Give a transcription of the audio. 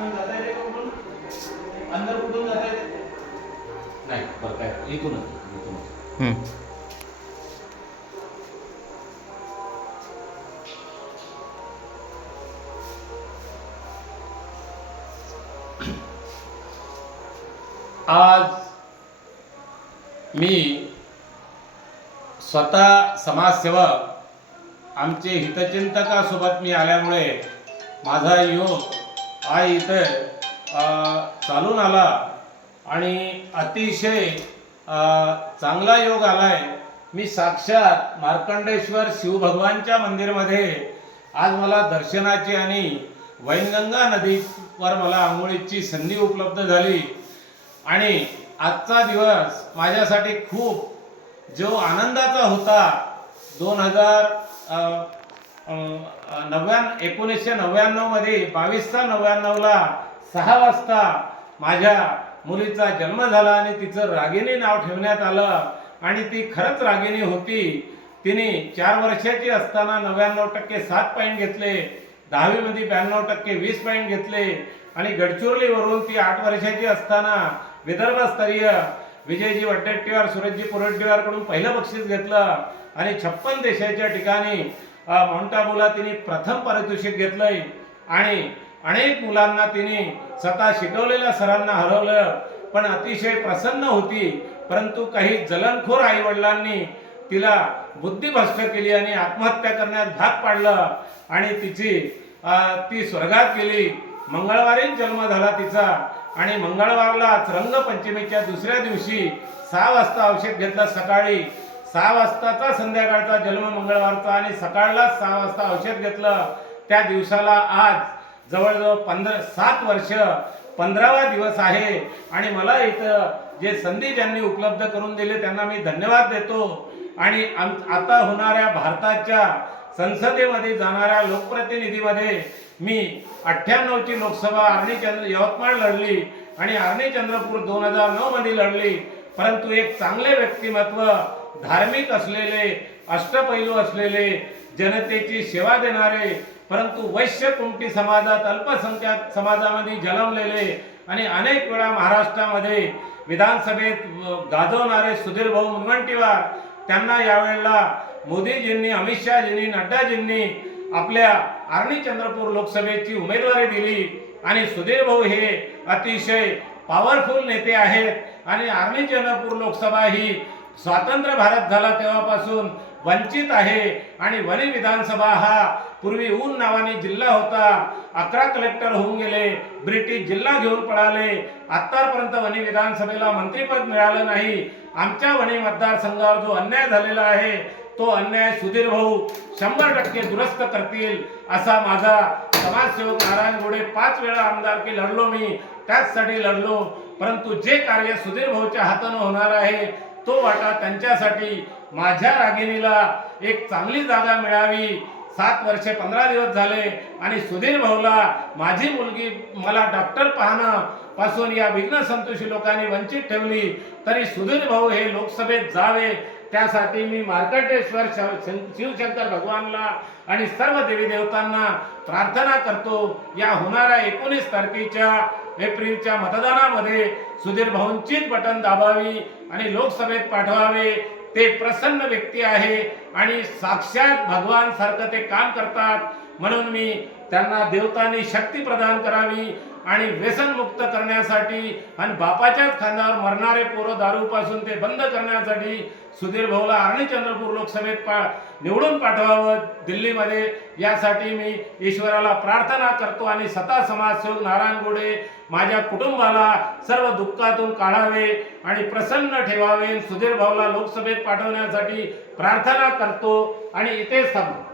आतमध्ये जाता येते का कुठून? अंदर कुठून जाता येते? नाही, बरं काय इथूनच. आज मी स्वतः समाजसेवक आमचे हितचिंतकासोबत मी आल्यामुळे माझा योग आज इथे चालून आला आणि अतिशय चांगला योग आलाय. मी साक्षात मार्कंडेश्वर शिवभगवानच्या मंदिरमध्ये आज मला दर्शनाची आणि वैनगंगा नदीवर मला आंघोळीची संधी उपलब्ध झाली आणि आजचा दिवस माझ्यासाठी खूप जो आनंदाचा होता. 1999 मध्ये 22/99ला 6 वाजता माझ्या मुलीचा जन्म झाला आणि तिचं रागिनी नाव ठेवण्यात आलं आणि ती खरंच रागिनी होती. तिने 4 वर्षाची असताना 99% 7 पॉईंट घेतले, 10वी मध्ये 92% 20 पॉईंट घेतले आणि गडचिरोलीवरून ती 8 वर्षाची असताना विदर्भस्तरीय विजयजी वड्डेट्टीवार सुरजजी पुरड्डीवार कडून पहिलं बक्षीस घेतलं आणि 56 देशाच्या ठिकाणी माउंट आबूला तिने प्रथम पारितोषिक घेतलंय आणि अनेक मुलांना तिने स्वतः शिकवलेल्या सरांना हरवलं. पण अतिशय प्रसन्न होती. परंतु काही जलनखोर आई वडिलांनी तिला बुद्धिभ्रष्ट केली आणि आत्महत्या करण्यास भाग पाडलं आणि ती स्वर्गात गेली. मंगळवारी जन्म झाला तिचा आणि मंगळवारलाच रंगपंचमीच्या दुसऱ्या दिवशी 6 वाजता औषध घेतलं. सकाळी 6 वाजताचा संध्याकाळचा जन्म मंगळवारचा आणि सकाळला 6 वाजता औषध घेतलं. त्या दिवसाला आज जवळजवळ 7 वर्ष 15वा दिवस आहे आणि मला इथं जे संधी ज्यांनी उपलब्ध करून दिले त्यांना मी धन्यवाद देतो. आणि आता होणाऱ्या भारताच्या संसदेमध्ये जाणाऱ्या लोकप्रतिनिधीमध्ये मी 98ची लोकसभा यवतमाळ लढली आणि आर्णी चंद्रपूर 2009 मध्ये लढली. परंतु एक चांगले व्यक्तिमत्व, धार्मिक असलेले, अष्टपैलू असलेले, जनतेची सेवा देणारे, परंतु वैश्य कुंटी समाजात अल्पसंख्याक समाजामध्ये जन्मलेले आणि अनेक वेळा महाराष्ट्रामध्ये विधानसभेत गाजवणारे सुधीर भाऊ मुनगंटीवार, त्यांना यावेळेला मोदीजींनी, अमित शहाजींनी, नड्डाजींनी आपल्या आर्णी चंद्रपूर लोकसभेची उमेदवारी दिली आणि सुधीर भाऊ हे अतिशय पॉवरफुल नेते आहेत आणि आर्णी चंद्रपूर लोकसभा ही स्वातंत्र्य भारत झाला तेव्हापासून वंचित आहे आणि वणी विधानसभा हा पूर्वी ऊन नावाने जिल्हा होता. 11 कलेक्टर होऊन गेले, ब्रिटिश जिल्हा घेऊन पळाले. आतापर्यंत वणी विधानसभेला मंत्रिपद मिळालं नाही. आमच्या वणी मतदारसंघावर जो अन्याय झालेला आहे तो अन्याय सुधीर भाऊ 100% दुरुस्त करतील असा माझा समाजसेवक नारायण गोडे 5 वेळा आमदारकी लढलो, मी त्याचसाठी लढलो. परंतु जे कार्य सुधीर भाऊच्या हाताने होणार आहे तो वाटा त्यांच्यासाठी माझ्या रागिणीला एक चांगली जागा मिळावी. 7 वर्ष 15 दिवस झाले आणि सुधीर भाऊला माझी मुलगी मला डॉक्टर पाहणं पासून या विघ्न संतोषी लोकांनी वंचित ठेवली, तरी सुधीर भाऊ हे लोकसभेत जावे त्यासाठी मी मार्कंडेश्वर शिवशंकर भगवानला आणि सर्व देवी देवतांना प्रार्थना करतो. या होणाऱ्या 19 तारखेच्या एप्रिलच्या मतदानामध्ये सुधीर भाऊंचीच बटन दाबावी आणि लोकसभेत पाठवावे. ते प्रसन्न व्यक्ती आहे आणि साक्षात भगवान सारखं ते काम करतात. म्हणून मी त्यांना देवतांनी शक्ती प्रदान करावी आणि व्यसनमुक्त करण्यासाठी आणि बापाच्याच खांद्यावर मरणारे पोरं दारूपासून ते बंद करण्यासाठी सुधीर भाऊला आर्णी चंद्रपूर लोकसभेत निवडून पाठवावं दिल्लीमध्ये. यासाठी मी ईश्वराला प्रार्थना करतो आणि स्वतः समाजसेवक नारायण गोडे माझ्या कुटुंबाला सर्व दुःखातून काढावे आणि प्रसन्न ठेवावे. सुधीर भाऊला लोकसभेत पाठवण्यासाठी प्रार्थना करतो आणि इथेच थांबतो.